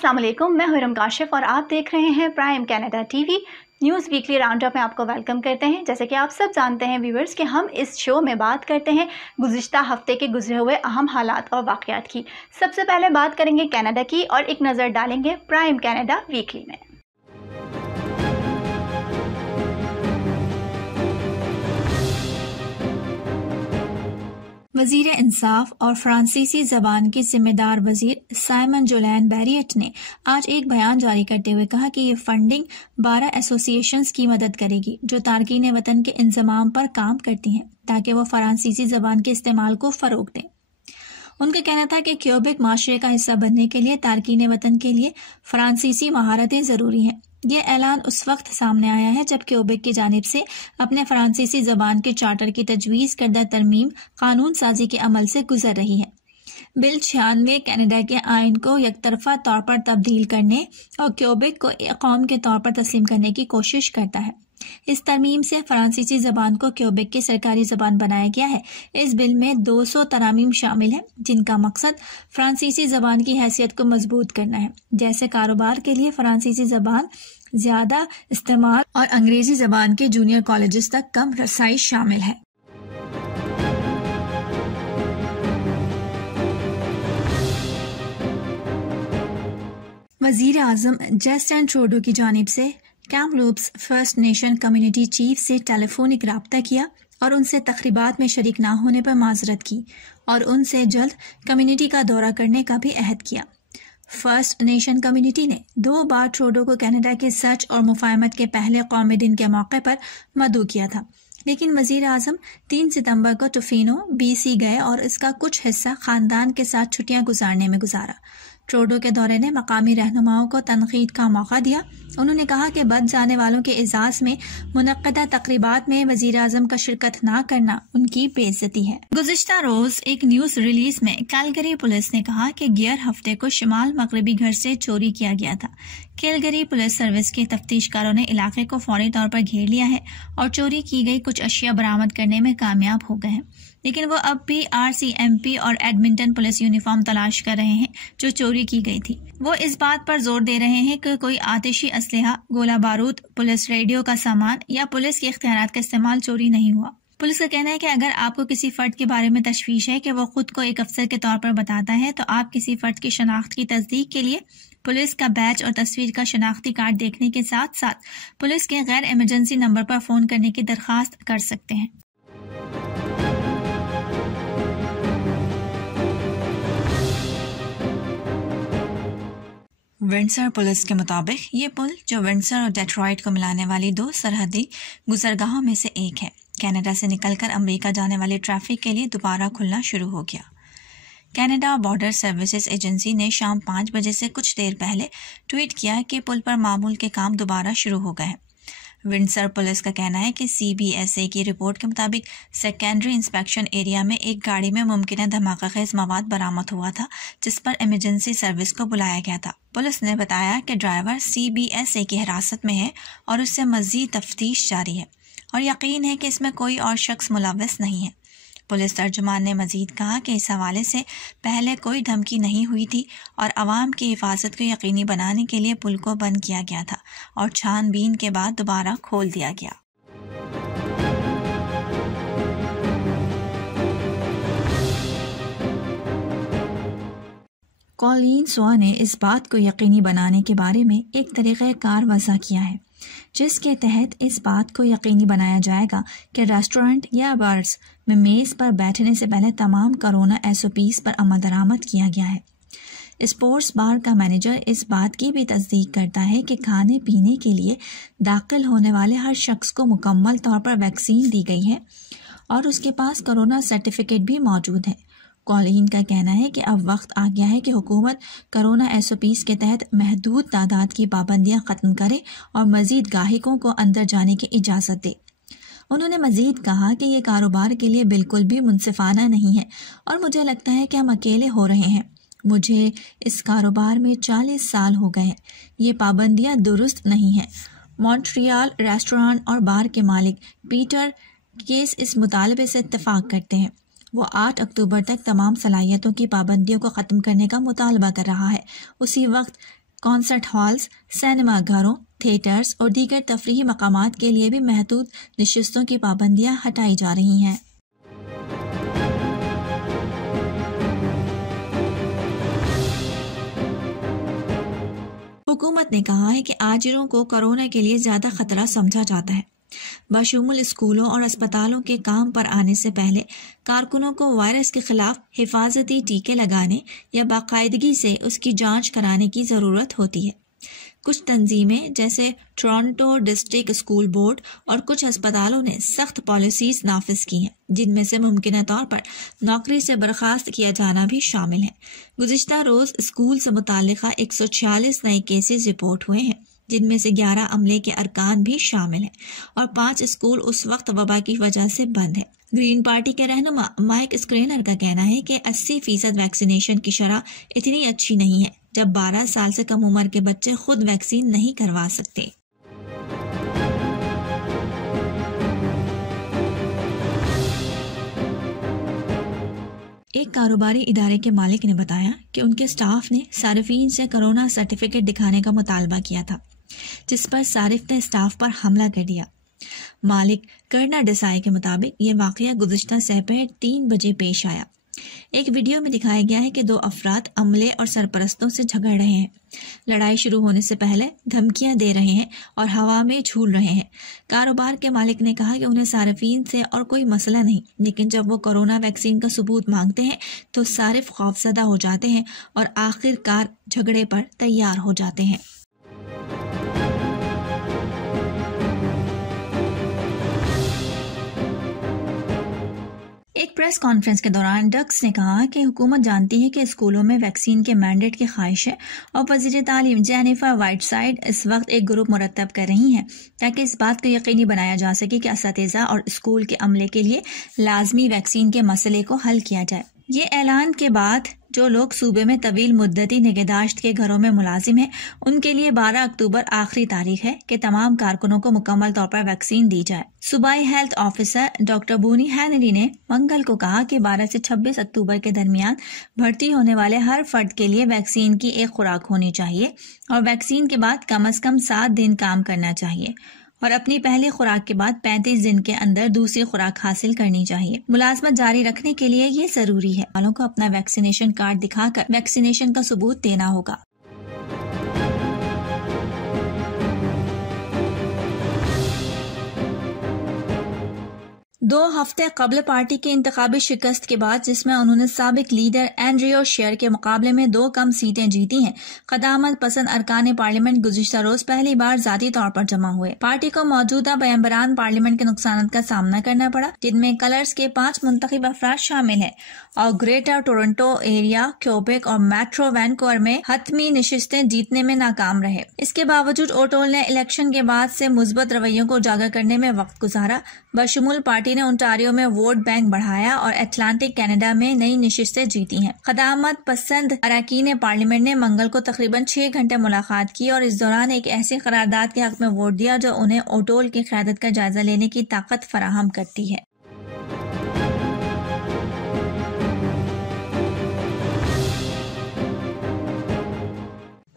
अस्सलाम वालेकुम, मैं हुरम काशिफ और आप देख रहे हैं prime Canada TV news weekly round up में आपको वेलकम करते हैं। जैसे कि आप सब जानते हैं व्यूवर्स कि हम इस शो में बात करते हैं गुज़िश्ता हफ्ते के गुजरे हुए अहम हालात और वाक़यात की। सबसे पहले बात करेंगे कनाडा की और एक नज़र डालेंगे प्राइम कनाडा वीकली में। वज़ीर इंसाफ और फ्रांसीसी ज़बान के ज़िम्मेदार वज़ीर साइमन जोलैन बैरियट ने आज एक बयान जारी करते हुए कहा कि ये फंडिंग 12 एसोसिएशंस की मदद करेगी जो तारकीन वतन के इंज़माम पर काम करती हैं ताकि वो फ्रांसीसी ज़बान के इस्तेमाल को फ़रोग़ दें। उनका कहना था कि क्यूबेक माशरे का हिस्सा बनने के लिए तारकीन वतन के लिए फ्रांसीसी महारतें ज़रूरी हैं। ये ऐलान उस वक्त सामने आया है जब क्यूबेक की जानिब से अपने फ्रांसीसी ज़बान के चार्टर की तजवीज़ करदा तरमीम कानून साजी के अमल से गुजर रही है। बिल 96 कनाडा के आइन को यकतरफा तौर पर तब्दील करने और क्यूबेक को एक कौम के तौर पर तस्लीम करने की कोशिश करता है। इस तरमीम से फ्रांसीसी ज़बान को क्यूबेक की सरकारी ज़बान बनाया गया है। इस बिल में 200 तरामीम शामिल हैं जिनका मकसद फ्रांसीसी ज़बान की हैसियत को मजबूत करना है, जैसे कारोबार के लिए फ्रांसीसी ज़बान ज़्यादा इस्तेमाल और अंग्रेजी ज़बान के जूनियर कॉलेजेस तक कम रसाई शामिल है। वज़ीर आज़म जस्टिन ट्रूडो की जानिब से Kamloops first nation community chief से टेलीफोनिक राब्ता किया और उनसे तक़रीबात में शरीक ना होने पर माजरत की और उनसे जल्द कम्युनिटी का दौरा करने का भी अहद किया। फर्स्ट नेशन कम्युनिटी ने 2 बार ट्रूडो को कनाडा के सच और मुफाहमत के पहले कौमी दिन के मौके पर मदऊ किया था, लेकिन वज़ीर आज़म 3 सितंबर को टोफिनो BC गए और इसका कुछ हिस्सा ख़ानदान के साथ छुट्टियां गुजारने में गुजारा। ट्रूडो के दौरे ने मकामी रहनुमाओं को तनकीद का मौका दिया। उन्होंने कहा कि बच जाने वालों के एजाज़ में मुनक्कदा तकरीबात में वज़ीर आज़म का शिरकत ना करना उनकी बेइज्जती है। गुज़िश्ता रोज़ एक न्यूज़ रिलीज में कैलगरी पुलिस ने कहा कि गियर हफ्ते को शिमाल मगरबी घर से चोरी किया गया था। कैलगरी पुलिस सर्विस के तफ्तीशकारों ने इलाके को फौरी तौर पर घेर लिया है और चोरी की गई कुछ अशिया बरामद करने में कामयाब हो गए हैं, लेकिन वो अब भी RCMP और एडमिंटन पुलिस यूनिफॉर्म तलाश कर रहे हैं जो चोरी की गई थी। वो इस बात पर जोर दे रहे हैं कि कोई आतिशी असलहा, गोला बारूद, पुलिस रेडियो का सामान या पुलिस के इख्तियारात का इस्तेमाल चोरी नहीं हुआ। पुलिस का कहना है कि अगर आपको किसी फर्द के बारे में तशवीश है कि वो खुद को एक अफसर के तौर पर बताता है तो आप किसी फर्द की शनाख्त की तस्दीक के लिए पुलिस का बैच और तस्वीर का शनाख्ती कार्ड देखने के साथ साथ पुलिस के गैर इमरजेंसी नंबर पर फोन करने की दरख्वास्त कर सकते हैं। विंडसर पुलिस के मुताबिक ये पुल जो विंडसर और डेट्रॉइट को मिलाने वाली 2 सरहदी गुजरगाहों में से एक है, कनाडा से निकलकर अमेरिका जाने वाले ट्रैफिक के लिए दोबारा खुलना शुरू हो गया। कनाडा बॉर्डर सर्विसेज एजेंसी ने शाम 5 बजे से कुछ देर पहले ट्वीट किया कि पुल पर मामूल के काम दोबारा शुरू हो गए हैं। विंडसर पुलिस का कहना है कि CBSA की रिपोर्ट के मुताबिक सेकेंडरी इंस्पेक्शन एरिया में एक गाड़ी में मुमकिन धमाकाखेज मवाद बरामद हुआ था जिस पर इमरजेंसी सर्विस को बुलाया गया था। पुलिस ने बताया कि ड्राइवर CBSA की हिरासत में है और उससे मज़ीद तफ्तीश जारी है और यकीन है कि इसमें कोई और शख्स मुलव्वस नहीं है। पुलिस तर्जुमान ने मजीद कहा कि इस हवाले से पहले कोई धमकी नहीं हुई थी और अवाम की हिफाजत को यकीनी बनाने के लिए पुल को बंद किया गया था और छानबीन के बाद दोबारा खोल दिया गया। कॉलिन स्वा ने इस बात को यकीनी बनाने के बारे में एक तरीक़ाकार वज़ा किया है जिसके तहत इस बात को यकीनी बनाया जाएगा कि रेस्टोरेंट या बार्स में मेज़ पर बैठने से पहले तमाम कोरोना SOPs पर अमल दरामद किया गया है। स्पोर्ट्स बार का मैनेजर इस बात की भी तस्दीक करता है कि खाने पीने के लिए दाखिल होने वाले हर शख्स को मुकम्मल तौर पर वैक्सीन दी गई है और उसके पास कोरोना सर्टिफिकेट भी मौजूद है। कॉलिन का कहना है कि अब वक्त आ गया है कि हुकूमत कोरोना SOPs के तहत महदूद तादाद की पाबंदियां ख़त्म करे और मज़ीद गाहकों को अंदर जाने की इजाज़त दे। उन्होंने मज़ीद कहा कि ये कारोबार के लिए बिल्कुल भी मुनसिफाना नहीं है और मुझे लगता है कि हम अकेले हो रहे हैं। मुझे इस कारोबार में 40 साल हो गए हैं। ये पाबंदियां दुरुस्त नहीं हैं। मॉन्ट्रियल रेस्टोरेंट और बार के मालिक पीटर केस इस मुतालबे से इत्तफाक करते हैं। वो 8 अक्टूबर तक तमाम सलाहियतों की पाबंदियों को ख़त्म करने का मुतालबा कर रहा है। उसी वक्त कॉन्सर्ट हॉल्स, सिनेमा घरों, थिएटर्स और दीगर तफरीही मकामात के लिए भी महदूद नशिस्तों की पाबंदियां हटाई जा रही हैं। हुकूमत ने कहा है कि आजिरों को कोरोना के लिए ज्यादा खतरा समझा जाता है। बशमूल स्कूलों और अस्पतालों के काम पर आने से पहले कारकुनों को वायरस के खिलाफ हिफाजती टीके लगाने या बाकायदगी से उसकी जांच कराने की ज़रूरत होती है। कुछ तंजीमें जैसे टोरंटो डिस्ट्रिक्ट स्कूल बोर्ड और कुछ अस्पतालों ने सख्त पॉलिसीज नाफिज की हैं, जिनमें से मुमकिन तौर पर नौकरी से बर्खास्त किया जाना भी शामिल है। गुज़िश्ता रोज स्कूल से मुताल्लिका 146 नए केसेस रिपोर्ट हुए हैं, जिनमें से 11 अमले के अरकान भी शामिल हैं और 5 स्कूल उस वक्त वबा की वजह से बंद है। ग्रीन पार्टी के रहनुमा माइक स्क्रेनर का कहना है कि 80% वैक्सीनेशन की शरह इतनी अच्छी नहीं है जब 12 साल से कम उम्र के बच्चे खुद वैक्सीन नहीं करवा सकते। एक कारोबारी इदारे के मालिक ने बताया कि उनके स्टाफ ने सारिफीन से कोरोना सर्टिफिकेट दिखाने का मुतालबा किया था, जिस पर सारिफ ने स्टाफ पर हमला कर दिया। मालिक करना डेसाई के मुताबिक ये वाकया गुज़िश्ता दोपहर 3 बजे पेश आया। एक वीडियो में दिखाया गया है कि 2 अफराद अमले और सरपरस्तों से झगड़ रहे हैं, लड़ाई शुरू होने से पहले धमकियां दे रहे हैं और हवा में झूल रहे हैं। कारोबार के मालिक ने कहा कि उन्हें सारिफीन से और कोई मसला नहीं, लेकिन जब वो कोरोना वैक्सीन का सबूत मांगते हैं तो सारिफ खौफजदा हो जाते हैं और आखिरकार झगड़े पर तैयार हो जाते हैं। एक प्रेस कॉन्फ्रेंस के दौरान डक्स ने कहा कि हुकूमत जानती है कि स्कूलों में वैक्सीन के मैंडेट की ख्वाहिश है और वज़ीर तालीम जेनिफर वाइटसाइड इस वक्त एक ग्रुप मुरतब कर रही हैं ताकि इस बात को यकीनी बनाया जा सके कि असातिज़ा और स्कूल के अमले के लिए लाजमी वैक्सीन के मसले को हल किया जाए। ये ऐलान के बाद जो लोग सूबे में तवील मुद्दती निगहदाश्त के घरों में मुलाजिम हैं, उनके लिए 12 अक्टूबर आखिरी तारीख है कि तमाम कारकुनों को मुकम्मल तौर पर वैक्सीन दी जाए। सूबाई हेल्थ ऑफिसर डॉक्टर बूनी हैनरी ने मंगल को कहा कि 12 से 26 अक्टूबर के दरमियान भर्ती होने वाले हर फर्द के लिए वैक्सीन की एक खुराक होनी चाहिए और वैक्सीन के बाद कम से कम 7 दिन काम करना चाहिए और अपनी पहली खुराक के बाद 35 दिन के अंदर दूसरी खुराक हासिल करनी चाहिए। मुलाजमत जारी रखने के लिए ये जरूरी है वालों को अपना वैक्सीनेशन कार्ड दिखाकर वैक्सीनेशन का सबूत देना होगा। 2 हफ्ते कबल पार्टी की इंतखाबी शिकस्त के बाद, जिसमें उन्होंने साबिक लीडर एंड्रियो शेयर के मुकाबले में 2 कम सीटें जीती हैं, क़दामत पसंद अरकान पार्लियामेंट गुज़िश्ता रोज पहली बार ज़ाती तौर पर जमा हुए। पार्टी को मौजूदा बैम्बरान पार्लियामेंट के नुकसान का सामना करना पड़ा, जिनमें कलर्स के 5 मुंतखब अफराद शामिल हैं और ग्रेटर टोरंटो एरिया, क्यूबेक और मेट्रो वैनकूवर में हतमी नशिस्तें जीतने में नाकाम रहे। इसके बावजूद ओटोल ने इलेक्शन के बाद से मुस्बत रवैयों को उजागर करने में वक्त गुजारा। बशमूल पार्टी ने ओंटारियो में वोट बैंक बढ़ाया और अटलांटिक कनाडा में नई नशिस्तें जीती हैं। क़दामत पसंद अरकान पार्लियामेंट ने मंगल को तकरीबन 6 घंटे मुलाकात की और इस दौरान एक ऐसी करारदाद के हक में वोट दिया जो उन्हें ओटोल की क़यादत का जायजा लेने की ताकत फराहम करती है।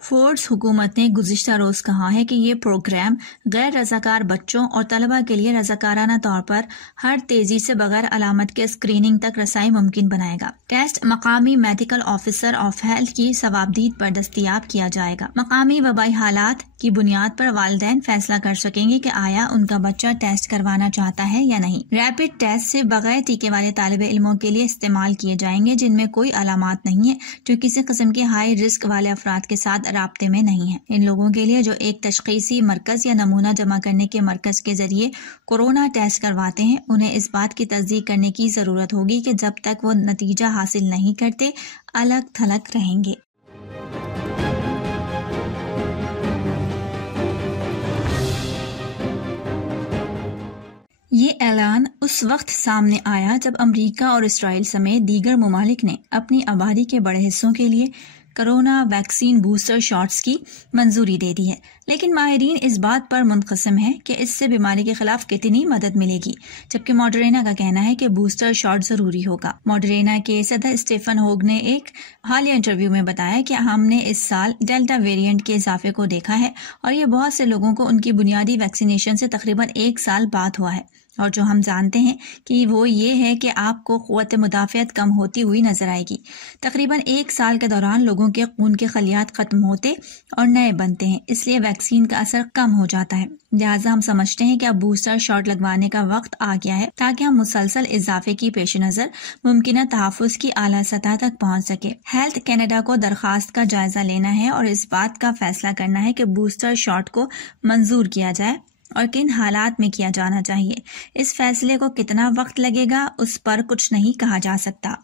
फोर्ब्स हुकूमत ने गुज़िश्ता रोज कहा है कि ये प्रोग्राम गैर रजाकार बच्चों और तलबा के लिए रजाकाराना तौर पर हर तेजी से बगैर अलामत के स्क्रीनिंग तक रसाई मुमकिन बनाएगा। टेस्ट मकामी मेडिकल ऑफिसर ऑफ हेल्थ की सवाबदीद पर दस्तयाब किया जाएगा। मकामी वबाई हालात की बुनियाद पर वालिदैन फैसला कर सकेंगे कि आया उनका बच्चा टेस्ट करवाना चाहता है या नहीं। रैपिड टेस्ट सिर्फ बगैर टीके वाले तालिबे इल्मों के लिए इस्तेमाल किए जाएंगे जिनमें कोई अलामात नहीं है, जो किसी किस्म के हाई रिस्क वाले अफराद के साथ राब्ते में नहीं है। इन लोगों के लिए जो एक तशखीसी मरकज या नमूना जमा करने के मरकज के जरिए कोरोना टेस्ट करवाते हैं, उन्हें इस बात की तस्दीक करने की जरूरत होगी कि जब तक वो नतीजा हासिल नहीं करते अलग थलग रहेंगे। ये ऐलान उस वक्त सामने आया जब अमेरिका और इसराइल समेत दीगर ममालिक ने अपनी आबादी के बड़े हिस्सों के लिए कोरोना वैक्सीन बूस्टर शॉट्स की मंजूरी दे दी है। लेकिन माहिरीन इस बात पर मुनक़सिम है कि इससे बीमारी के खिलाफ कितनी मदद मिलेगी, जबकि मॉडरेना का कहना है कि बूस्टर शॉट जरूरी होगा। मॉडरेना के सदर स्टीफन होग ने एक हालिया इंटरव्यू में बताया कि हमने इस साल डेल्टा वेरिएंट के इजाफे को देखा है और ये बहुत से लोगों को उनकी बुनियादी वैक्सीनेशन से तकरीबन 1 साल बाद हुआ है, और जो हम जानते हैं कि वो ये है कि आपको क़ुव्वत मुदाफ़ियत कम होती हुई नजर आएगी। तकरीबन 1 साल के दौरान लोगों के खून के खलियात खत्म होते और नए बनते हैं, इसलिए वैक्सीन का असर कम हो जाता है। लिहाजा हम समझते हैं कि अब बूस्टर शॉट लगवाने का वक्त आ गया है ताकि हम मुसलसल इजाफे की पेश नजर मुमकिन तहफ़्फ़ुज़ की आला सतह तक पहुँच सके। हेल्थ कैनेडा को दरख्वास्त का जायजा लेना है और इस बात का फैसला करना है कि बूस्टर शॉट को मंजूर किया जाए और किन हालात में किया जाना चाहिए। इस फैसले को कितना वक्त लगेगा उस पर कुछ नहीं कहा जा सकता।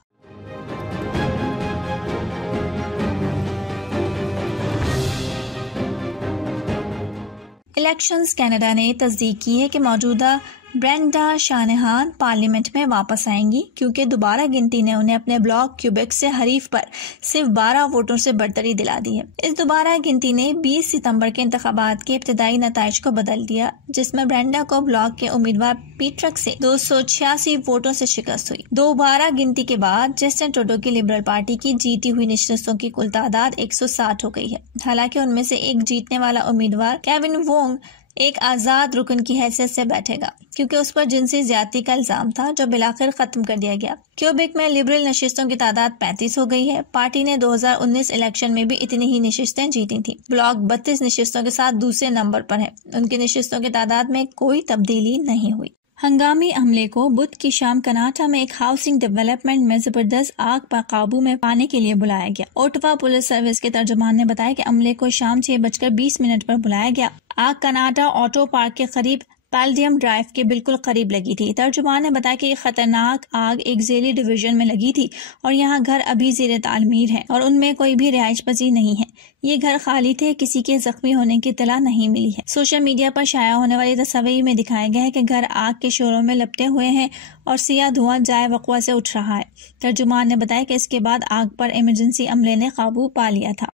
इलेक्शंस कनाडा ने तस्दीक की है कि मौजूदा ब्रेंडा शानहान पार्लियामेंट में वापस आएंगी, क्योंकि दोबारा गिनती ने उन्हें अपने ब्लॉक क्यूबेक से हरीफ पर सिर्फ 12 वोटों से बढ़तरी दिला दी है। इस दोबारा गिनती ने 20 सितंबर के इंतखाबात के इब्तदाई नताइज को बदल दिया, जिसमें ब्रेंडा को ब्लॉक के उम्मीदवार पीट्रक से 286 वोटों से शिकस्त हुई। दोबारा गिनती के बाद जस्टिन ट्रूडो की लिबरल पार्टी की जीती हुई नशस्तों की कुल तादाद 160 हो गई है। हालांकि उनमें से एक जीतने वाला उम्मीदवार केविन वोंग एक आजाद रुकन की हैसियत से बैठेगा, क्योंकि उस पर जिनसी ज्यादती का इल्जाम था, जो बिलाखिर खत्म कर दिया गया। क्यूबेक में लिबरल नशिस्तों की तादाद 35 हो गई है। पार्टी ने 2019 इलेक्शन में भी इतनी ही नशिस्तें जीती थी। ब्लॉक 32 नशिस्तों के साथ दूसरे नंबर पर है। उनकी नशिस्तों की तादाद में कोई तब्दीली नहीं हुई। हंगामी हमले को बुध की शाम कनाडा में एक हाउसिंग डेवलपमेंट में जबरदस्त आग पर काबू में पाने के लिए बुलाया गया। ओटावा पुलिस सर्विस के तर्जुमान ने बताया कि हमले को शाम 6:20 पर बुलाया गया। आग कनाडा ऑटो पार्क के करीब पैल्डियम ड्राइव के बिल्कुल करीब लगी थी। तर्जुमान ने बताया कि ये खतरनाक आग एक ज़ेली डिवीजन में लगी थी और यहाँ घर अभी ज़ेरे तामीर है और उनमें कोई भी रिहाइश पजीर नहीं है। ये घर खाली थे, किसी के जख्मी होने की इत्तला नहीं मिली है। सोशल मीडिया पर शाया होने वाली तस्वीर में दिखाया गया है कि घर आग के शोरों में लपटे हुए हैं और सियाह धुआं जाए वक़्वा से उठ रहा है। तर्जुमान ने बताया कि इसके बाद आग पर इमरजेंसी अमले ने काबू पा लिया था।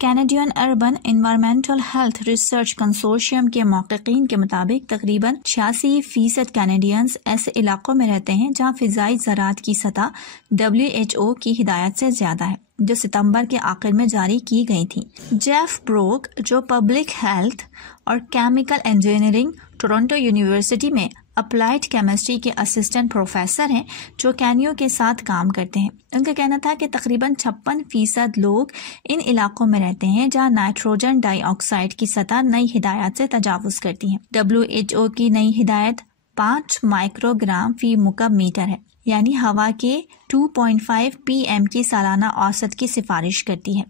Canadian urban environmental health research consortium के महक़क़ीन के मुताबिक तकरीबन 86% कैनेडियंस ऐसे इलाकों में रहते हैं जहां फ़िज़ाई ज़राअत की सतह WHO की हिदायत से ज़्यादा है, जो सितंबर के आखिर में जारी की गई थी। जेफ ब्रोक, जो पब्लिक हेल्थ और केमिकल इंजीनियरिंग टोरंटो यूनिवर्सिटी में अप्लाइड केमिस्ट्री के असिस्टेंट प्रोफेसर हैं, जो कैनियो के साथ काम करते हैं, उनका कहना था कि तकरीबन 56% लोग इन इलाकों में रहते हैं जहां नाइट्रोजन डाइऑक्साइड की सतह नई हिदायत से तजावुज करती है। WHO की नई हिदायत 5 माइक्रोग्राम फी मुकब मीटर है, यानी हवा के 2.5 PM की सालाना औसत की सिफारिश करती है।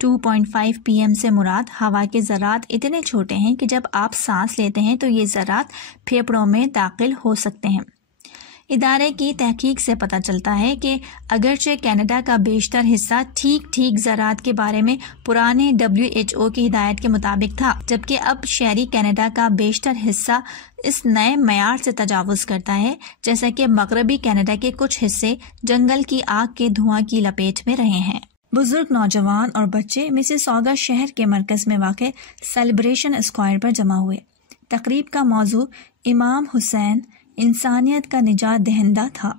2.5 PM से मुराद हवा के ज़रात इतने छोटे हैं कि जब आप सांस लेते हैं तो ये ज़रात फेफड़ों में दाखिल हो सकते हैं। इदारे की तहकीक से पता चलता है कि अगरचे कनाडा का बेशतर हिस्सा ठीक ज़रात के बारे में पुराने WHO की हिदायत के मुताबिक था, जबकि अब शहरी कनाडा का बेशतर हिस्सा इस नए मयार से तजावुज करता है, जैसा कि मगरबी कनाडा के कुछ हिस्से जंगल की आग के धुआं की लपेट में रहे हैं। बुजुर्ग, नौजवान और बच्चे मिसिसॉगा शहर के मरकज में वाक़े सेलिब्रेशन स्क्वायर पर जमा हुए। तकरीब का मौजू इमाम हुसैन इंसानियत का निजात दहिंदा था।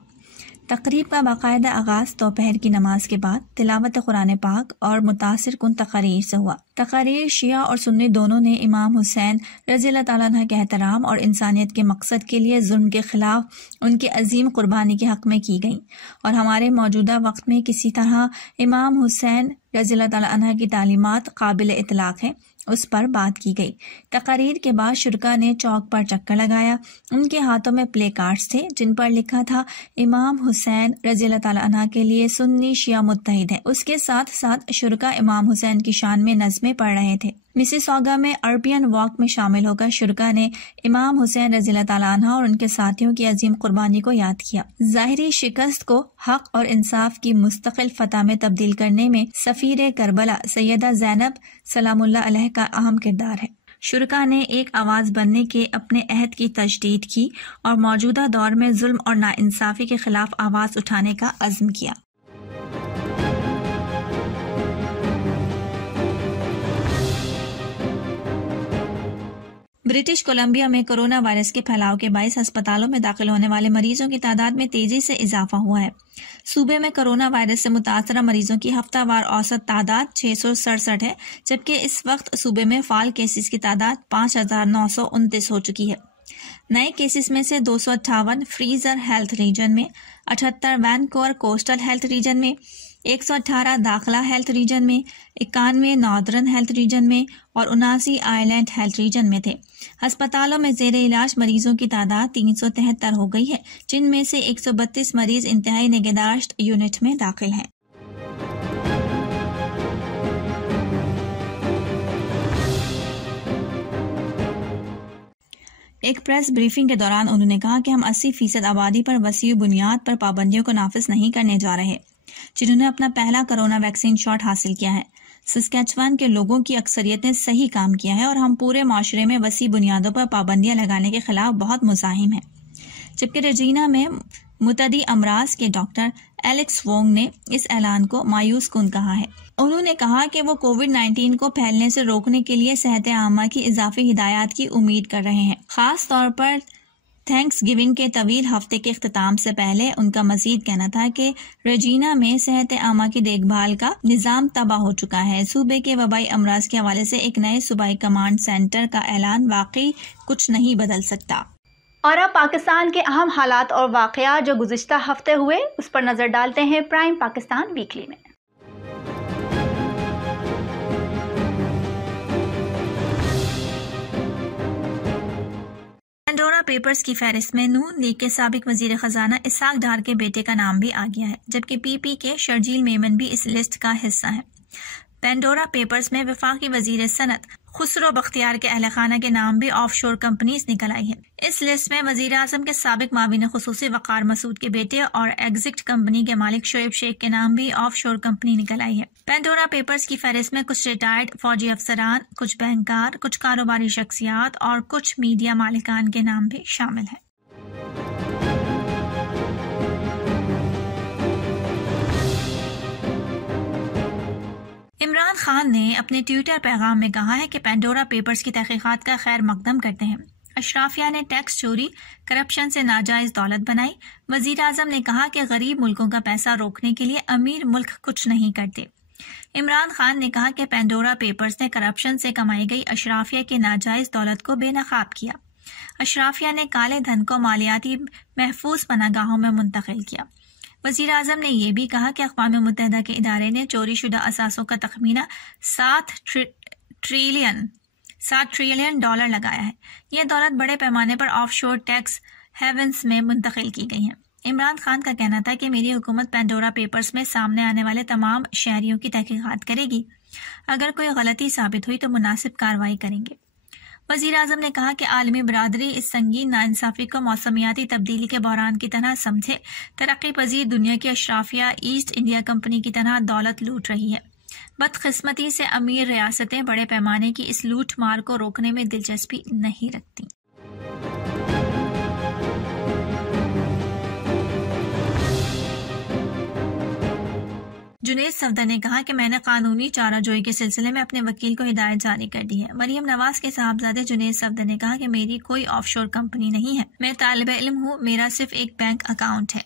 तकरीब का बाकायदा आगाज दोपहर की नमाज के बाद तिलावत कुरान पाक और मुतासिर कुन तकरीर से हुआ। तकरीर शिया और सुन्नी दोनों ने इमाम हुसैन रज़ी अल्लाह तआला अन्हु के एहतराम और इंसानियत के मकसद के लिए जुल्म के खिलाफ उनकी अजीम कुर्बानी के हक में की गई और हमारे मौजूदा वक्त में किसी तरह इमाम हुसैन रज़ी अल्लाह तआला अन्हु की तालीमात काबिल इतलाक़ है, उस पर बात की गई। तकरीर के बाद शुरका ने चौक पर चक्कर लगाया। उनके हाथों में प्ले कार्ड्स थे जिन पर लिखा था इमाम हुसैन रज़ी अल्लाह तआला अन्हु के लिए सुन्नी शिया मुत्तहिद है। उसके साथ साथ शुरका इमाम हुसैन की शान में नज़में पढ़ रहे थे। मिसिसॉगा में अरबियन वॉक में शामिल होकर शुरका ने इमाम हुसैन रज़ी अल्लाह तआला अन्हु और उनके साथियों की अजीम कुर्बानी को याद किया। ज़ाहिरी शिकस्त को हक और इंसाफ की मुस्तकिल फतह में तब्दील करने में सफीर करबला सैयदा ज़ैनब सलामुल्लाह अलैह का अहम किरदार है। शुरका ने एक आवाज़ बनने के अपने अहद की तजदीद की और मौजूदा दौर में जुल्म और नाइंसाफ़ी के खिलाफ आवाज़ उठाने का अज़्म किया। ब्रिटिश कोलंबिया में कोरोना वायरस के फैलाव के बायस अस्पतालों में दाखिल होने वाले मरीजों की तादाद में तेजी से इजाफा हुआ है। सूबे में कोरोना वायरस से मुतासरा मरीजों की हफ्तावार औसत तादाद 667 है, जबकि इस वक्त सूबे में फाल केसेस की तादाद 5,929 हो चुकी है। नए केसेस में से 258 फ्रीजर हेल्थ रीजन में, 78 वैनकूवर कोस्टल हेल्थ रीजन में, 118 दाखला हेल्थ रीजन में, 91 नॉर्दर्न हेल्थ रीजन में और 79 आइलैंड हेल्थ रीजन में थे। अस्पतालों में ज़ेरे इलाज मरीजों की तादाद 373 हो गई है, जिनमें से 132 मरीज इंतहाई निगहदाश्त यूनिट में दाखिल हैं। एक प्रेस ब्रीफिंग के दौरान उन्होंने कहा कि हम 80% आबादी पर वसीउ बुनियाद पर पाबंदियों को नाफिज नहीं करने जा रहे, जिन्होंने अपना पहला कोरोना वैक्सीन शॉट हासिल किया है। सस्केचुआन के लोगों की अक्सरियत ने सही काम किया है और हम पूरे माशरे में वसी बुनियादों पर पाबंदियां लगाने के खिलाफ बहुत मुज़ाहिम हैं। जबकि रेजिना में मुतदी अमराज के डॉक्टर एलेक्स वोंग ने इस ऐलान को मायूस कुन कहा है। उन्होंने कहा कि वो कोविड-19 को फैलने से रोकने के लिए सेहत आमा की इजाफी हिदायत की उम्मीद कर रहे हैं। खास तौर पर थैंक्स गिविंग के तवील हफ्ते के इख्तिताम से पहले उनका मजीद कहना था कि रेजिना में सेहत आमा की देखभाल का निज़ाम तबाह हो चुका है। सूबे के वबाई अमराज के हवाले से एक नए सूबाई कमांड सेंटर का ऐलान वाकई कुछ नहीं बदल सकता। और अब पाकिस्तान के अहम हालात और वाक़यात जो गुज़िश्ता हफ्ते हुए, उस पर नज़र डालते हैं प्राइम पाकिस्तान वीकली में। पेंडोरा पेपर्स की फहरिस्त में नून लीग के साबिक वजीर खजाना इसाक डार के बेटे का नाम भी आ गया है, जबकि पीपी के शर्जील मेमन भी इस लिस्ट का हिस्सा है। पेंडोरा पेपर्स में वफाकी वजीर सनत खुसरो बख्तियार के अहल खाना के नाम भी ऑफशोर कंपनीज निकल आई है। इस लिस्ट में वजीर आजम के साबिक माविन खुसूसी वकार मसूद के बेटे और एग्जिट कंपनी के मालिक शोएब शेख के नाम भी ऑफशोर कंपनी निकल आई है। पेंडोरा पेपर्स की फहरिस्त में कुछ रिटायर्ड फौजी अफसरान, कुछ बैंकार, कुछ कारोबारी शख्सियात और कुछ मीडिया मालिकान के नाम भी शामिल है। इमरान खान ने अपने ट्विटर पैगाम में कहा है कि पेंडोरा पेपर्स की तहकीकात का खैर मकदम करते हैं। अशराफिया ने टैक्स चोरी, करप्शन से नाजायज दौलत बनाई। वजीर आजम ने कहा कि गरीब मुल्कों का पैसा रोकने के लिए अमीर मुल्क कुछ नहीं करते। इमरान खान ने कहा कि पेंडोरा पेपर्स ने करप्शन से कमाई गई अशराफिया की नाजायज दौलत को बेनकाब किया। अशराफिया ने काले धन को मालियाती महफूज पनागाहों में मुंतकिल किया। वजीर आजम ने यह भी कहा कि अक़वाम मुत्तहिदा के इदारे ने चोरी शुदा असासों का तखमीना 7 ट्रिलियन डॉलर लगाया है। यह दौलत बड़े पैमाने पर ऑफशोर टैक्स हेवन्स में मुंतकिल की गई है। इमरान खान का कहना था कि मेरी हुकूमत पेंडोरा पेपर्स में सामने आने वाले तमाम शहरियों की तहकीकात करेगी। अगर कोई गलती साबित हुई तो मुनासिब कार्रवाई करेंगे। वजीर आजम ने कहा कि आलमी बरादरी इस संगीन नाइंसाफी को मौसमियाती तब्दीली के बहरान की तरह समझे। तरक्की पजीर दुनिया की अशराफिया ईस्ट इंडिया कंपनी की तरह दौलत लूट रही है। बदकिस्मती से अमीर रियासतें बड़े पैमाने की इस लूट मार को रोकने में दिलचस्पी नहीं रखती। जुनेद सफदर ने कहा कि मैंने कानूनी चाराजोई के सिलसिले में अपने वकील को हिदायत जारी कर दी है। मरियम नवाज के साहबजादे जुनेद सफदर ने कहा कि मेरी कोई ऑफशोर कंपनी नहीं है, मैं तालिब इल्म हूँ, मेरा सिर्फ एक बैंक अकाउंट है।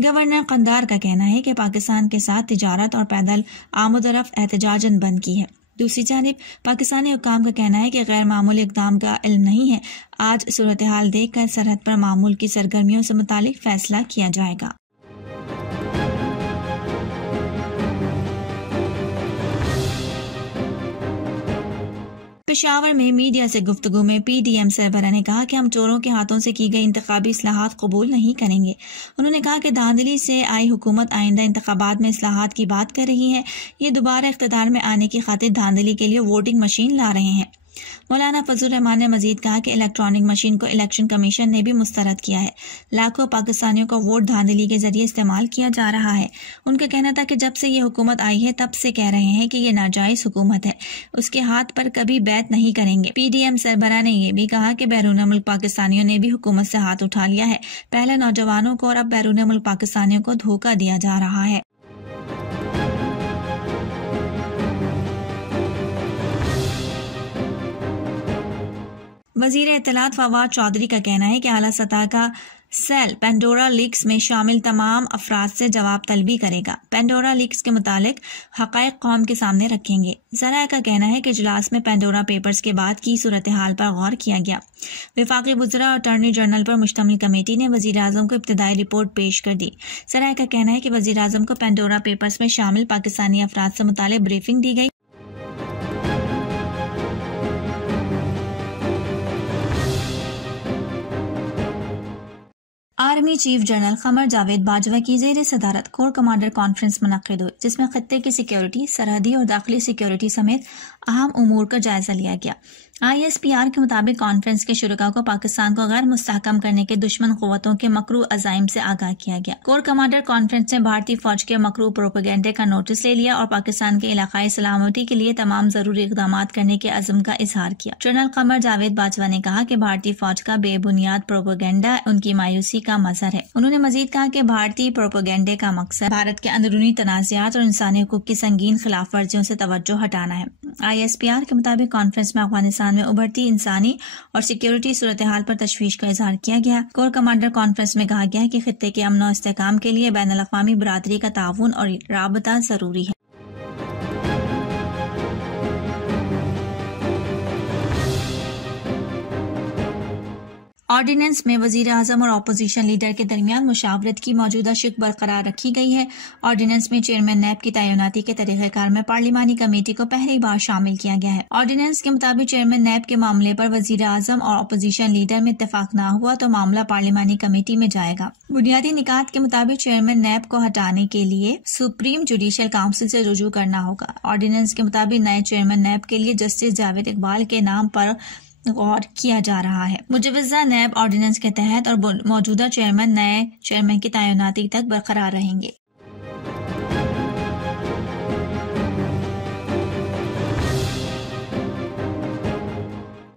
गवर्नर कंधार का कहना है कि पाकिस्तान के साथ तिजारत और पैदल आमदरफ एहतजाजन बंद की है। दूसरी जानिब पाकिस्तानी हुक्काम का कहना है कि गैर मामूली इक़दाम का इल्म नहीं है। आज सूरत हाल देखकर सरहद पर मामूल की सरगर्मियों से मुतालिक फैसला किया जाएगा। पेशावर में मीडिया से गुफ्तगू में PDM सरबराह ने कहा कि हम चोरों के हाथों से की गई इंतखाबी इस्लाहात कबूल नहीं करेंगे। उन्होंने कहा कि धांधली से आई हुकूमत आइंदा इंतखाबात में इस्लाहात की बात कर रही है। ये दोबारा इख्तिदार में आने की खातिर धांधली के लिए वोटिंग मशीन ला रहे हैं। मौलाना फजल रहमान ने मजीद कहा कि इलेक्ट्रॉनिक मशीन को इलेक्शन कमीशन ने भी मुस्तरद किया है। लाखों पाकिस्तानियों को वोट धांधली के जरिए इस्तेमाल किया जा रहा है। उनका कहना था कि जब से ये हुकूमत आई है तब से कह रहे हैं कि ये नाजायज हुकूमत है, उसके हाथ पर कभी बैत नहीं करेंगे। PDM सरबराह ने यह भी कहा कि बैरून मुल्क पाकिस्तानियों ने भी हुकूमत से हाथ उठा लिया है। पहले नौजवानों को और अब बैरून मुल्क पाकिस्तानियों को धोखा दिया जा रहा है। वजीर इत्तलात फवाद चौधरी का कहना है कि आला सतह का सेल पेंडोरा लीक्स में शामिल तमाम अफराद से जवाब तलबी करेगा। पेंडोरा लीक्स के मुतालिक हक़ाइक़ कौम के सामने रखेंगे। ज़राए का कहना है कि इजलास में पेंडोरा पेपर्स के बाद की सूरत हाल पर गौर किया गया। वफाकी वज़रा और अटॉर्नी जनरल पर मुश्तमिल कमेटी ने वज़ीर आज़म को इब्तिदाई रिपोर्ट पेश कर दी। ज़राए का कहना है कि वज़ीर आज़म को पेंडोरा पेपर्स में शामिल पाकिस्तानी अफराद से मुतालिक ब्रीफिंग दी गई। Army chief general Qamar Javed Bajwa की ज़ेर सदारत कोर कमांडर कॉन्फ्रेंस मुनक़िद हुई, जिसमें खत्ते की सिक्योरिटी, सरहदी और दाखिली सिक्योरिटी समेत अहम उमूर का जायजा लिया गया। ISPR के मुताबिक कॉन्फ्रेंस के शुरका को पाकिस्तान को गैर मुस्तहकम करने के दुश्मन क़ुव्वतों के मकरू अज़ाइम से आगाह किया गया। कोर कमांडर कॉन्फ्रेंस ने भारतीय फौज के मकरू प्रोपेगेंडे का नोटिस ले लिया और पाकिस्तान के इलाकाई सलामती के लिए तमाम जरूरी इक़दाम करने के अज़म का इजहार किया। जनरल कमर जावेद बाजवा ने कहा कि भारतीय फौज का बेबुनियाद प्रोपेगेंडा उनकी मायूसी का मज़हर है। उन्होंने मजीद कहा कि भारतीय प्रोपेगेंडे का मकसद भारत के अंदरूनी तनाज़ात और इंसानी हुकूक की संगीन खिलाफ वर्जियों से तवज्जो हटाना है। ISPR के मुताबिक कॉन्फ्रेंस में अफगानिस्तान में उभरती इंसानी और सिक्योरिटी सूरत हाल पर तशवीश का इजहार किया गया। कोर कमांडर कॉन्फ्रेंस में कहा गया कि खित्ते के अमन और इस्तेहकाम के लिए बैनुल अक़वामी बरादरी का ताउन और राबता जरूरी है। ऑर्डिनेंस में वजीर आजम और अपोजिशन लीडर के दरमियान मुशावरत की मौजूदा शिक बरकरार रखी गई है। ऑर्डिनेंस में चेयरमैन नैब की तैनाती के तरीक़ेकार में पार्लिमानी कमेटी को पहली बार शामिल किया गया है। ऑर्डिनेंस के मुताबिक चेयरमैन नैब के मामले पर वजीर आजम और अपोजिशन लीडर में इत्तेफाक न हुआ तो मामला पार्लिमानी कमेटी में जाएगा। बुनियादी निकात के मुताबिक चेयरमैन नैब को हटाने के लिए सुप्रीम जुडिशियल काउंसिल से रुजू करना होगा। ऑर्डिनेंस के मुताबिक नए चेयरमैन नैब के लिए जस्टिस जावेद इकबाल के नाम पर गौर किया जा रहा है। मुजव्वज़ा नैब ऑर्डिनेंस के तहत और मौजूदा चेयरमैन नए चेयरमैन की तैनाती तक बरकरार रहेंगे।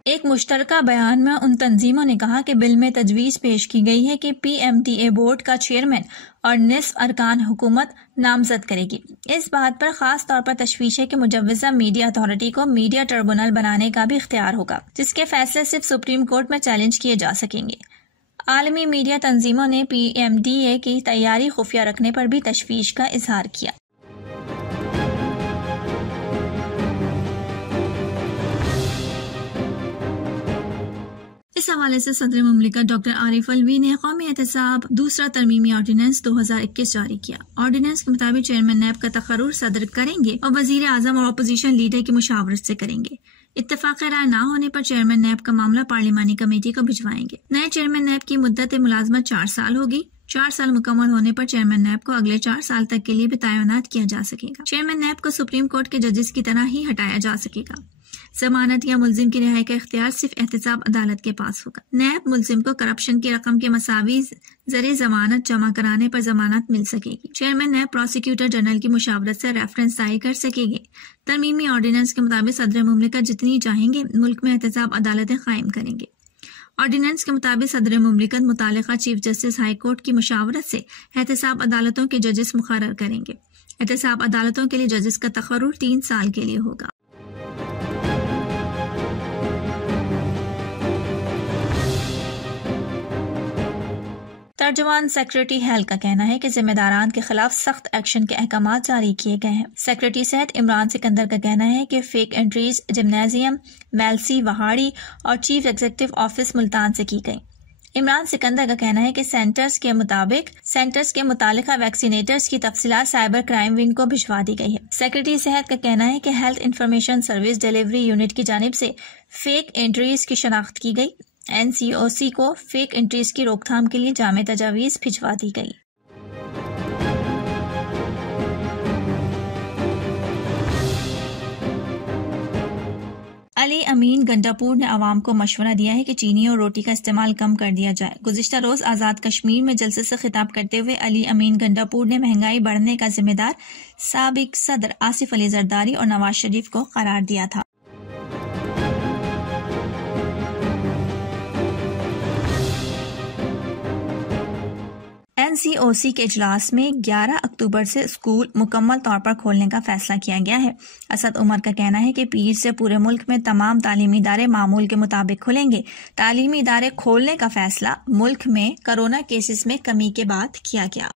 एक मुश्तरका बयान में उन तंजीमों ने कहा कि बिल में तजवीज़ पेश की गई है कि PMTA बोर्ड का चेयरमैन और निस्फ अरकान हुकूमत नामजद करेगी। इस बात पर खास तौर पर तशवीश है कि मुजव्वज़ा मीडिया अथॉरिटी को मीडिया ट्रिब्यूनल बनाने का भी इख्तियार होगा, जिसके फैसले सिर्फ सुप्रीम कोर्ट में चैलेंज किए जा सकेंगे। आलमी मीडिया तंजीमों ने PMTA की तैयारी खुफिया रखने पर भी तशवीश का इजहार किया। इस हवाले से सदर मुमलिकत डॉक्टर आरिफ अलवी ने कौमी एहतसाब दूसरा तरमीमी ऑर्डिनेंस 2021 जारी किया। ऑर्डिनेंस के मुताबिक चेयरमैन नैब का तकर्रुर सदर करेंगे और वजीर आजम और अपोजिशन लीडर की मुशावरत से करेंगे। इत्तेफाक राय न होने पर चेयरमैन नैब का मामला पार्लिमानी कमेटी को भिजवाएंगे। नए चेयरमैन नैब की मुद्दत मुलाजमत 4 साल होगी। 4 साल मुकम्मल होने पर चेयरमैन नैब को अगले 4 साल तक के लिए भी तैनात किया जा सकेगा। चेयरमैन नैब को सुप्रीम कोर्ट के जजेस की तरह ही हटाया जा सकेगा। जमानत या मुल्जिम की रिहाई का इख्तियार सिर्फ एहतसाब अदालत के पास होगा। नैब मुल्जिम को करप्शन की रकम के मसावी जरिए जमानत जमा कराने पर जमानत मिल सकेगी। चेयरमैन नैब प्रोसिक्यूटर जनरल की मुशावरत से रेफरेंस तय कर सकेंगे। तरमीमी ऑर्डिनेंस के मुताबिक सदर मुमलिकत जितनी चाहेंगे मुल्क में एहतसाब अदालतें कायम करेंगे। ऑर्डिनेंस के मुताबिक सदर मुमलिकत मुतालिका चीफ जस्टिस हाई कोर्ट की मुशावरत से एहतसाब अदालतों के जजेस मुकर्रर करेंगे। एहतसाब अदालतों के लिए जजेस का तकर्रुर 3 साल के लिए होगा। तर्जुमान सेक्रेटरी हेल्थ का कहना है कि जिम्मेदारान के खिलाफ सख्त एक्शन के अहकाम जारी किए गए हैं। सेक्रेटरी सेहत इमरान सिकंदर का कहना है कि फेक एंट्रीज जिम्नेजियम, मेलसी, वहाड़ी और चीफ एग्जीक्यूटिव ऑफिस मुल्तान से की गई। इमरान सिकंदर का कहना है कि सेंटर्स के मुतालिका वैक्सीनेटर्स की तफसीलात साइबर क्राइम विंग को भिजवा दी गई है। सेक्रेटरी सेहत का कहना है कि health information service delivery unit की जानिब से फेक एंट्रीज की शनाख्त की गई। NCOC को फेक एंट्रीज की रोकथाम के लिए जामे तजावीज भिजवा दी गई। अली अमीन गंडापुर ने आवाम को मशवरा दिया है कि चीनी और रोटी का इस्तेमाल कम कर दिया जाए। गुज़िश्ता रोज आज़ाद कश्मीर में जलसे से खिताब करते हुए अली अमीन गंडापुर ने महंगाई बढ़ने का जिम्मेदार साबिक सदर आसिफ अली जरदारी और नवाज शरीफ को करार दिया था। NCOC के इजलास में 11 अक्टूबर से स्कूल मुकम्मल तौर पर खोलने का फैसला किया गया है। असद उमर का कहना है कि पीर से पूरे मुल्क में तमाम तालीमी इदारे मामूल के मुताबिक खुलेंगे। तालीमी इदारे खोलने का फैसला मुल्क में कोरोना केसेस में कमी के बाद किया गया।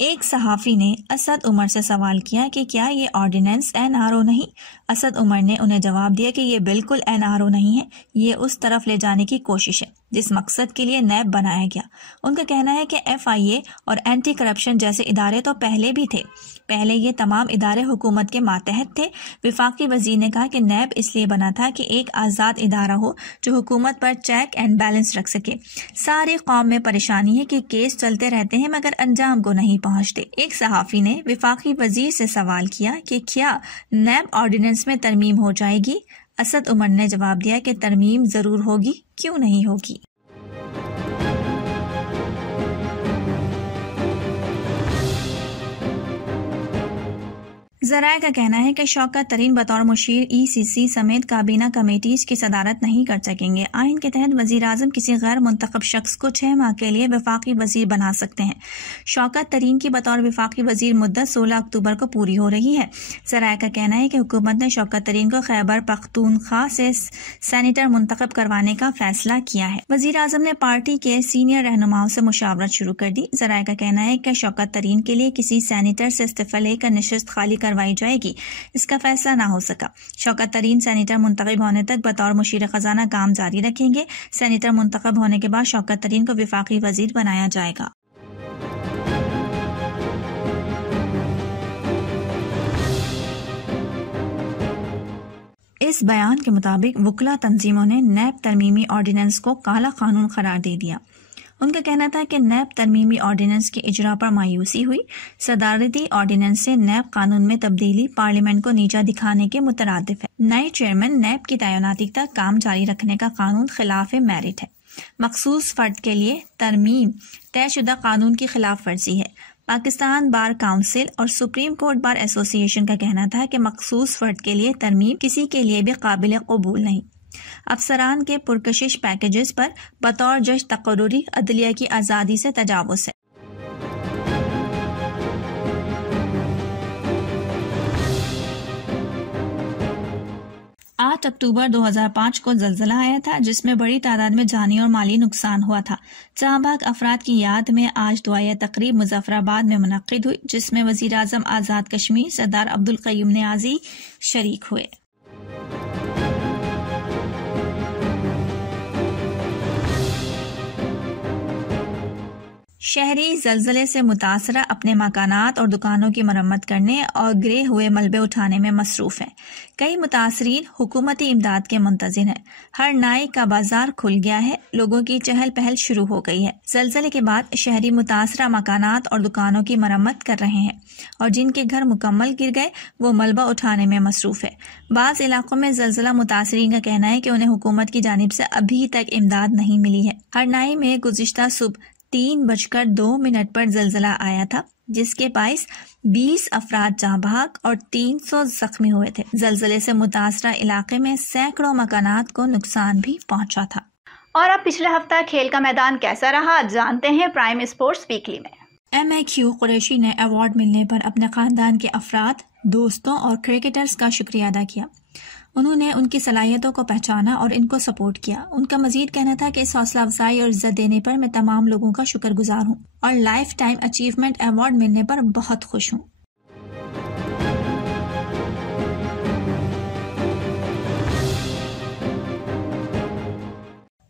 एक सहाफी ने असद उमर से सवाल किया कि क्या ये ऑर्डिनेंस NRO नहीं। असद उमर ने उन्हें जवाब दिया कि ये बिल्कुल NRO नहीं है, ये उस तरफ ले जाने की कोशिश है जिस मकसद के लिए नैब बनाया गया। उनका कहना है कि FIA और एंटी करप्शन जैसे इदारे तो पहले भी थे, पहले ये तमाम इदारे हुकूमत के मातहत थे। विफाकी वजीर ने कहा कि नैब इसलिए बना था कि एक आज़ाद इदारा हो जो हुकूमत पर चेक एंड बैलेंस रख सके। सारी कौम में परेशानी है कि केस चलते रहते हैं मगर अंजाम को नहीं पहुंचते। एक सहाफी ने विफाकी वजीर से सवाल किया कि क्या नैब ऑर्डिनेंस में तरमीम हो जाएगी। असद उमर ने जवाब दिया कि तरमीम जरूर होगी, क्यों नहीं होगी। ज़राए का कहना है कि शौकत तरीन बतौर मुशीर ECC समेत काबीना कमेटीज की सदारत नहीं कर सकेंगे। आइन के तहत वजीर आजम किसी गैर मुंतखब शख्स को 6 माह के लिए वफाकी वजीर बना सकते हैं। शौकत तरीन की बतौर वफाकी वजीर मुद्दत 16 अक्टूबर को पूरी हो रही है। ज़राए का कहना है कि हुकूमत ने शौकत तरीन को खैबर पख्तूनख्वा से सेनेटर मुंतखब करवाने का फैसला किया है। वजीर आजम ने पार्टी के सीनियर रहनुमाओं से मुशावरत शुरू कर दी। ज़राए का कहना है कि शौकत तरीन के लिए किसी सेनेटर से इस्तीफा लेकर नशिस्त खाली करवाई जाएगी, इसका फैसला ना हो सका। शौकत तरीन सेनेटर मुंतखब होने तक बतौर मुशीर खजाना काम जारी रखेंगे। सेनेटर मुंतखब होने के बाद शौकत तरीन को विफाकी वजीर बनाया जाएगा। इस बयान के मुताबिक वुकला तंजीमों ने नैब तरमीमी ऑर्डिनेंस को काला कानून करार दे दिया। उनका कहना था कि नैब तरमीमी ऑर्डिनेंस के इजरा पर मायूसी हुई। सदारती ऑर्डिनेंस से नैब कानून में तब्दीली पार्लियामेंट को नीचा दिखाने के मुतरादिफ है। नए चेयरमैन नैब की तैनाती तक काम जारी रखने का कानून खिलाफ मेरिट है। मखसूस फर्द के लिए तरमीम तयशुदा कानून की खिलाफ वर्जी है। पाकिस्तान बार काउंसिल और सुप्रीम कोर्ट बार एसोसिएशन का कहना था कि मखसूस फर्द के लिए तरमीम किसी के लिए भी काबिल कबूल नहीं। अफसरान के पुरकशिश पैकेजेस पर बतौर जज तकर्रुरी अदलिया की आज़ादी से तजावुज़ है। 8 अक्टूबर 2005 को जल्जला आया था जिसमें बड़ी तादाद में जानी और माली नुकसान हुआ था। जहां भाग अफराद की याद में आज दुआया तकरीब मुजफ्फराबाद में मुनक्किद हुई जिसमें वजीर आजम आज़ाद कश्मीर सरदार अब्दुल क़य्यूम नियाज़ी शरीक हुए। शहरी जल्जले से मुतासरा अपने मकानात और दुकानों की मरम्मत करने और गिरे हुए मलबे उठाने में मसरूफ हैं। कई मुतासरीन हुकूमती इमदाद के मुंतज़िर हैं। हर नाई का बाजार खुल गया है, लोगों की चहल पहल शुरू हो गई है। जल्जले के बाद शहरी मुतासरा मकानात और दुकानों की मरम्मत कर रहे हैं और जिनके घर मुकम्मल गिर गए वो मलबा उठाने में मसरूफ है। बाज़ इलाकों में जल्जला मुतासरीन का कहना है कि उन्हें हुकूमत की जानिब से अभी तक इमदाद नहीं मिली है। हर नाई में गुज़िश्ता सुबह 3:02 पर जल्जला आया था जिसके बाइस 20 अफराद जाँ भाग और 300 जख्मी हुए थे। जल्जले से मुतासरा इलाके में सैकड़ों मकानात को नुकसान भी पहुंचा था। और अब पिछले हफ्ता खेल का मैदान कैसा रहा जानते हैं प्राइम स्पोर्ट्स वीकली में। MAQ कुरैशी ने अवार्ड मिलने पर अपने खानदान के अफराद, दोस्तों और क्रिकेटर्स का शुक्रिया अदा किया। उन्होंने उनकी सलाहियतों को पहचाना और इनको सपोर्ट किया। उनका मजीद कहना था कि इस हौसला अफजाई और इज्जत देने पर मैं तमाम लोगों का शुक्रगुजार हूँ और लाइफ टाइम अचीवमेंट अवार्ड मिलने पर बहुत खुश हूँ।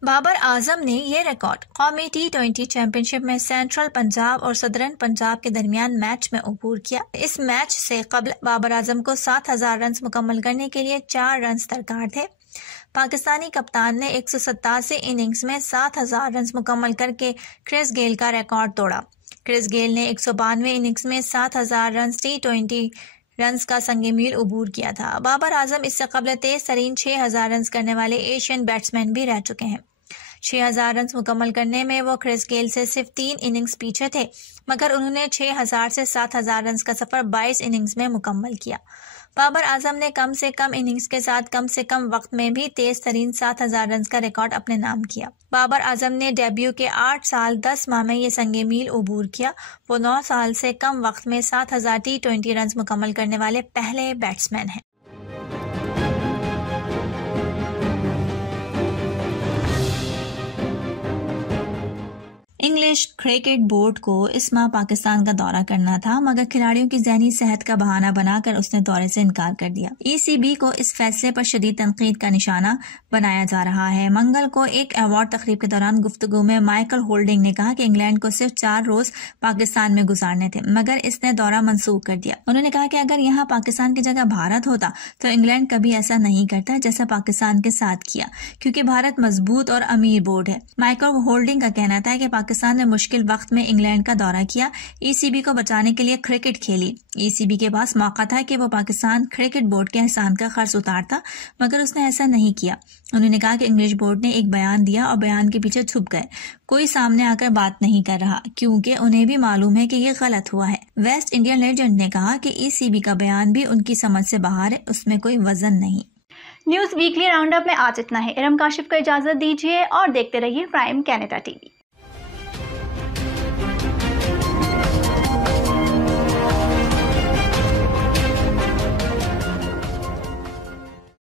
बाबर आजम ने ये रिकॉर्ड कौमी T20 चैंपियनशिप में सेंट्रल पंजाब और सदरन पंजाब के दरमियान मैच में अबूर किया। इस मैच से कबल बाबर आजम को 7,000 रन मुकम्मल करने के लिए 4 रन दरकार थे। पाकिस्तानी कप्तान ने 187 इनिंग्स में 7,000 रन मुकम्मल करके क्रिस गेल का रिकॉर्ड तोड़ा। क्रिस गेल ने 192 इनिंग्स में 7,000 रन T20 रन्स का संगे मील उबूर किया था। बाबर आजम इससे कबल तेज तरीन 6,000 रन करने वाले एशियन बैट्समैन भी रह चुके हैं। 6,000 रन मुकम्मल करने में वो क्रिस गेल से सिर्फ 3 इनिंग्स पीछे थे, मगर उन्होंने 6,000 से 7,000 रन का सफर 22 इनिंग्स में मुकम्मल किया। बाबर आजम ने कम से कम इनिंग्स के साथ कम से कम वक्त में भी तेज तरीन 7,000 रन का रिकॉर्ड अपने नाम किया। बाबर आजम ने डेब्यू के 8 साल 10 माह में ये संगे मील उबूर किया। वो 9 साल से कम वक्त में 7,000 T20 रन मुकम्मल करने वाले पहले बैट्समैन हैं। इंग्लिश क्रिकेट बोर्ड को इस माह पाकिस्तान का दौरा करना था, मगर खिलाड़ियों की ज़हनी सेहत का बहाना बनाकर उसने दौरे से इनकार कर दिया। ECB को इस फैसले पर शदीद तनकीद का निशाना बनाया जा रहा है। मंगल को एक अवार्ड तकरीब के दौरान गुफ्तगू में माइकल होल्डिंग ने कहा कि इंग्लैंड को सिर्फ 4 रोज पाकिस्तान में गुजारने थे, मगर इसने दौरा मंसूख कर दिया। उन्होंने कहा कि अगर यहाँ पाकिस्तान की जगह भारत होता तो इंग्लैंड कभी ऐसा नहीं करता जैसा पाकिस्तान के साथ किया, क्योंकि भारत मजबूत और अमीर बोर्ड है। माइकल होल्डिंग का कहना था कि पाकिस्तान ने मुश्किल वक्त में इंग्लैंड का दौरा किया, ECB को बचाने के लिए क्रिकेट खेली। ECB के पास मौका था कि वो पाकिस्तान क्रिकेट बोर्ड के एहसान का खर्च उतारता, मगर उसने ऐसा नहीं किया। उन्होंने कहा कि इंग्लिश बोर्ड ने एक बयान दिया और बयान के पीछे छुप गए, कोई सामने आकर बात नहीं कर रहा, क्योंकि उन्हें भी मालूम है कि ये गलत हुआ है। वेस्ट इंडियन लेजेंड ने कहा कि ECB का बयान भी उनकी समझ से बाहर है, उसमें कोई वजन नहीं। न्यूज़ वीकली राउंड अप में आज इतना है। इरम काशिफ को इजाजत दीजिए और देखते रहिए प्राइम कैनेडा TV।